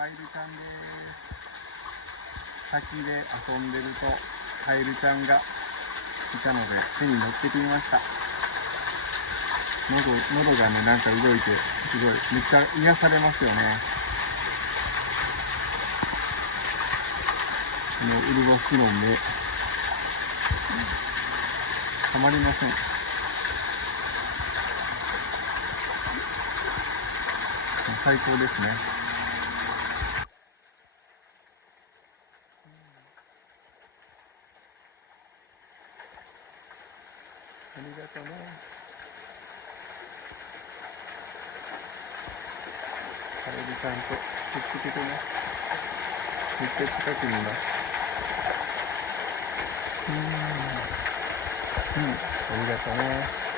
カエルちゃんです。滝で遊んでるとカエルちゃんがいたので手に乗ってきました。喉がね、なんか動いて、すごいめっちゃ癒されますよね。このウルボスの目、たまりません。最高ですね。ありがとうね。カエルちゃんとくっつけてね。めっちゃ近くにいます。ありがとうね。